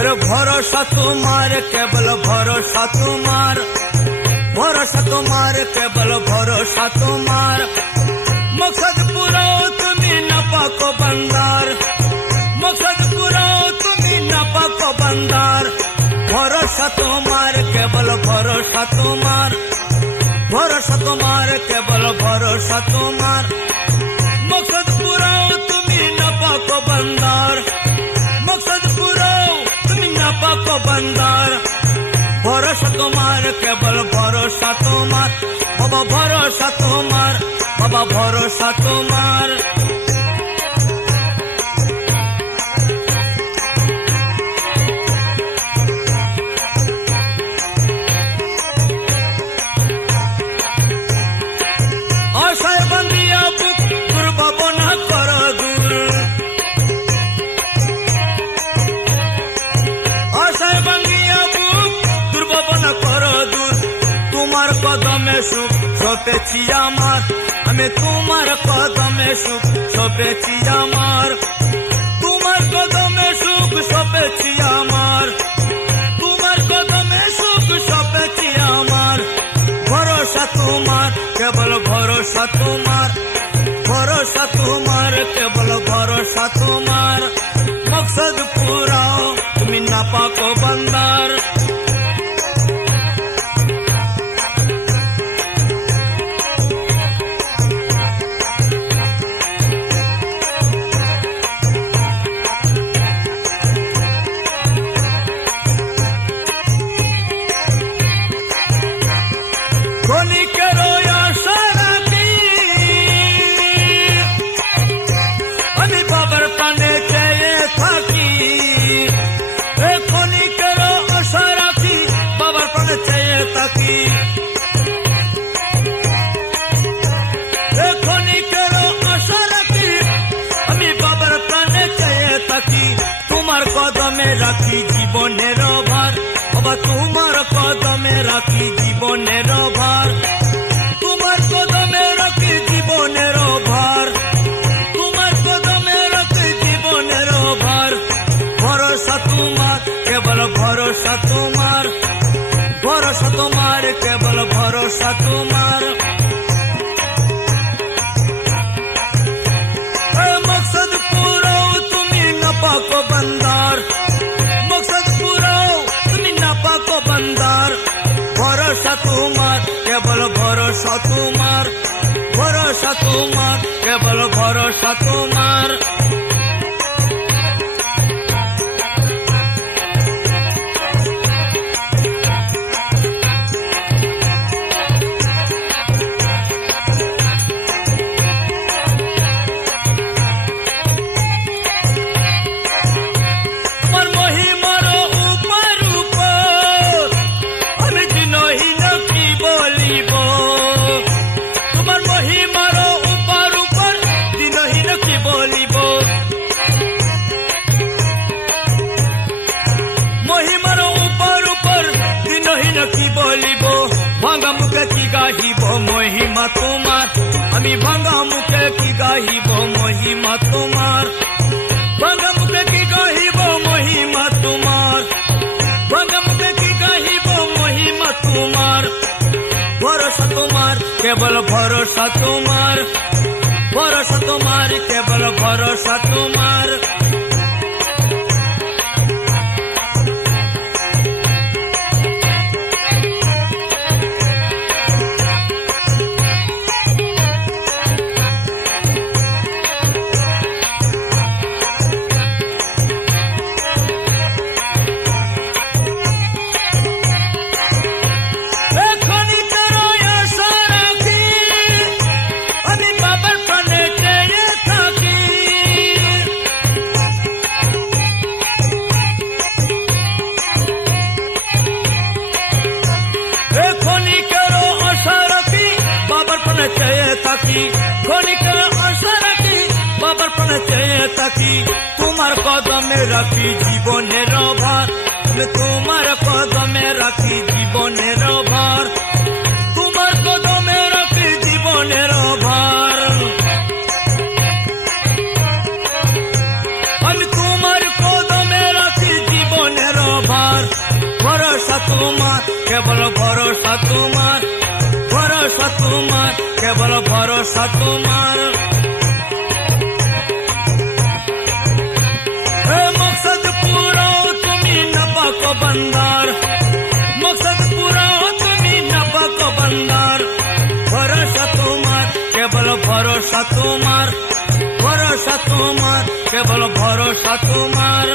अरे भरोसा तुम्हार केवल भरोसा तुम्हार, भरोसा तुम्हार केवल भरोसा तुम्हार। मकसद पुराओ तुम्ही नपाको बंदार, मकसद पुराओ तुम्ही नपाको बंदार। भरोसा तुम्हार केवल भरोसा तुम्हार, भरोसा तुम्हार केवल भरोसा तुम्हार। मकसद पुराओ तुम्ही नपाको बंदार, मकसद पुराओ तुम्ही नपाको बंदार। भरोसा तुम्हार केवल भरोसा तुम्हार, बाबा भरोसा तुम्हार, बाबा भरोसा तुम्हार। आशाय बंदिया बुक दुर्भावो न करो दूर, आशाय बंदिया बुक दुर्भावो न करो दूर। तुम्हार कदमे सुख सोपेছি আমার, আমি তোমার কদমে সুখ সোপেছি আমার। তোমার কদমে সুখ সোপেছি আমার, তোমার কদমে সুখ সোপেছি আমার। ভরসা তোমার কেবল ভরসা তোমার, ভরসা তোমার কেবল ভরসা তোমার। মকসদ পুরাও তুমি নাপাকো বন্দার। তোমার কদমে রাখি জীবনের ভার, বাবা তোমার কদমে রাখি জীবনের ভার। তোমার কদমে রাখি জীবনের ভার, তোমার কদমে রাখি জীবনের ভার। ভরসা তোমার কেবল ভরসা তোমার, ভরসা তোমার কেবল ভরসা তোমার। मकसद पुराओ तुम्ही नपाको बंदार, मकसद पुराओ तुम्ही नपाको बंदार। भरोसा तुम्हार केवल भरोसा तुम्हार, भरोसा तुम्हार केवल भरोसा तुम्हार। মহিমা তোমার আমি ভাঙা মুখে কি গাহিব মহিমা তোমার, ভাঙা মুখে কি গাহিব মহিমা তোমার, ভাঙা মুখে কি গাহিব মহিমা তোমার। ভরসা তোমার কেবল ভরসা তোমার, ভরসা তোমার কেবল ভরসা তোমার। তোমার কদমে রাখি জীবনের ভার, তোমার কদমে রাখি জীবনের ভার, তোমার কদমে রাখি জীবনের ভার। আমি তোমার কদমে রাখি জীবনের ভরসা তোমার, কেবল ভরসা তোমার, ভরসা তোমার, কেবল ভরসা তোমার। মকসদ পুরাও তুমি নাপাক বান্দার, মকসদ পুরাও তুমি নাপাক বান্দার। ভরসা তোমার, কেবল ভরসা তোমার, ভরসা তোমার, কেবল ভরসা তোমার।